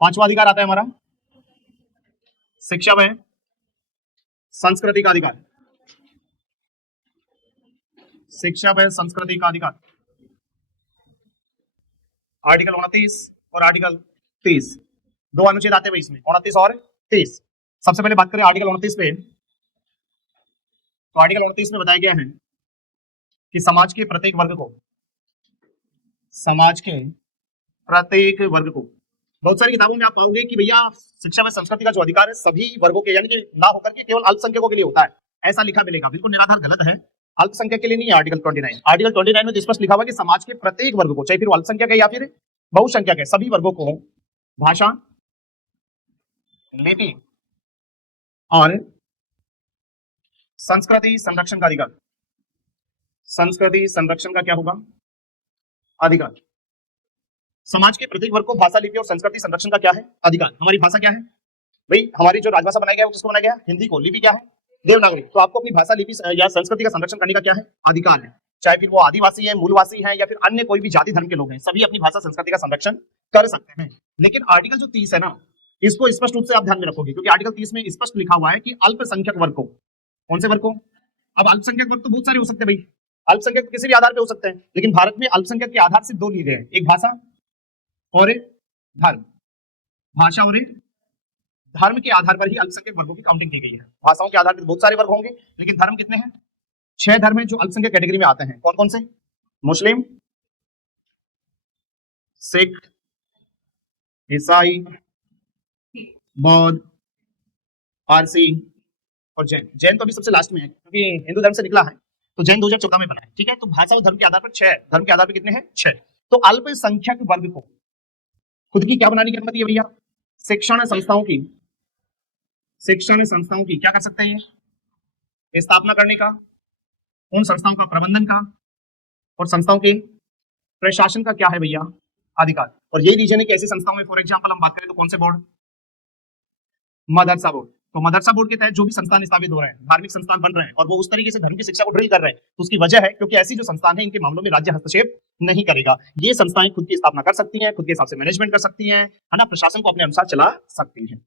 पांचवा अधिकार आता है हमारा शिक्षा व संस्कृति का अधिकार। शिक्षा व संस्कृति का अधिकार, आर्टिकल 29 और आर्टिकल 30, दो अनुच्छेद आते हैं इसमें, 29 और 30। सबसे पहले बात करें आर्टिकल 29 पे, तो आर्टिकल 29 में बताया गया है कि समाज के प्रत्येक वर्ग को, समाज के प्रत्येक वर्ग को, बहुत सारी किताबों में आप पाओगे कि भैया शिक्षा में संस्कृति का जो अधिकार है सभी वर्गों के, यानी कि ना होकर के केवल अल्पसंख्यकों के लिए होता है, ऐसा लिखा मिलेगा, बिल्कुल निराधार गलत है। अल्पसंख्यक के लिए नहीं है आर्टिकल 29। आर्टिकल 29 में तो स्पष्ट लिखा हुआ कि समाज के प्रत्येक वर्ग को, चाहे फिर अल्पसंख्यक है या फिर बहुसंख्यक है, सभी वर्गों को भाषा, लिपि और संस्कृति संरक्षण का अधिकार, संस्कृति संरक्षण का क्या होगा अधिकार। समाज के प्रत्येक वर्ग को भाषा, लिपि और संस्कृति संरक्षण का क्या है अधिकार। हमारी भाषा क्या है भाई, हमारी जो राजभाषा बनाई गया है वो किसको बनाया गया है, हिंदी को। लिपि क्या है, देवनागरी। तो आपको अपनी भाषा, लिपि या संस्कृति का संरक्षण करने का क्या है अधिकार है, चाहे फिर वो आदिवासी है, मूलवासी है या फिर अन्य कोई भी जाति धर्म के लोग हैं, सभी अपनी भाषा संस्कृति का संरक्षण कर सकते हैं। लेकिन आर्टिकल जो 30 है ना, इसको स्पष्ट रूप से आप ध्यान में रखोगे, क्योंकि आर्टिकल 30 में स्पष्ट लिखा हुआ है कि अल्पसंख्यक वर्ग को, कौन से वर्ग को, अब अल्पसंख्यक वर्ग तो बहुत सारे हो सकते हैं भाई, अल्पसंख्यक किसी भी आधार पे हो सकते हैं, लेकिन भारत में अल्पसंख्यक के आधार सिर्फ दो लिए गए हैं, एक भाषा और एक धर्म। भाषा और एक धर्म के आधार पर ही अल्पसंख्यक वर्गों की काउंटिंग की गई है। भाषाओं के आधार पर बहुत सारे वर्ग होंगे, लेकिन धर्म कितने हैं, 6 धर्म हैं जो अल्पसंख्यक कैटेगरी में आते हैं। कौन कौन से, मुस्लिम, सिख, ईसाई, बौद्ध, पारसी और जैन। जैन तो अभी सबसे लास्ट में है क्योंकि हिंदू धर्म से निकला है, तो जैन 2014 में बना है, ठीक है। तो भाषा और धर्म के आधार पर 6, धर्म के आधार पर कितने हैं 6। तो अल्पसंख्यक वर्ग को खुद की क्या बनाने की अनुमति है भैया, शिक्षण संस्थाओं की, शिक्षण संस्थाओं की क्या कर सकते हैं, ये स्थापना करने का, उन संस्थाओं का प्रबंधन का और संस्थाओं के प्रशासन का क्या है भैया अधिकार। और यही रीजन है कि ऐसी संस्थाओं में फॉर एग्जांपल हम बात करें तो कौन से बोर्ड, मदरसा बोर्ड। तो मदरसा बोर्ड के तहत जो भी संस्थान स्थापित हो रहे हैं, धार्मिक संस्थान बन रहे हैं और वो उस तरीके से धर्म की शिक्षा को ड्रिल कर रहे हैं, तो उसकी वजह है क्योंकि ऐसी जो संस्थान है इनके मामलों में राज्य हस्तक्षेप नहीं करेगा। ये संस्थाएं खुद की स्थापना कर सकती हैं, खुद के हिसाब से मैनेजमेंट कर सकती हैं, है ना, प्रशासन को अपने अनुसार चला सकती हैं।